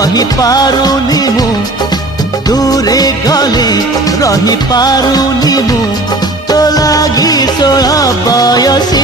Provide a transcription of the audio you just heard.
रही पारुनी मु दूरे गले रही पारुनी मु तो लागी 16 बयसी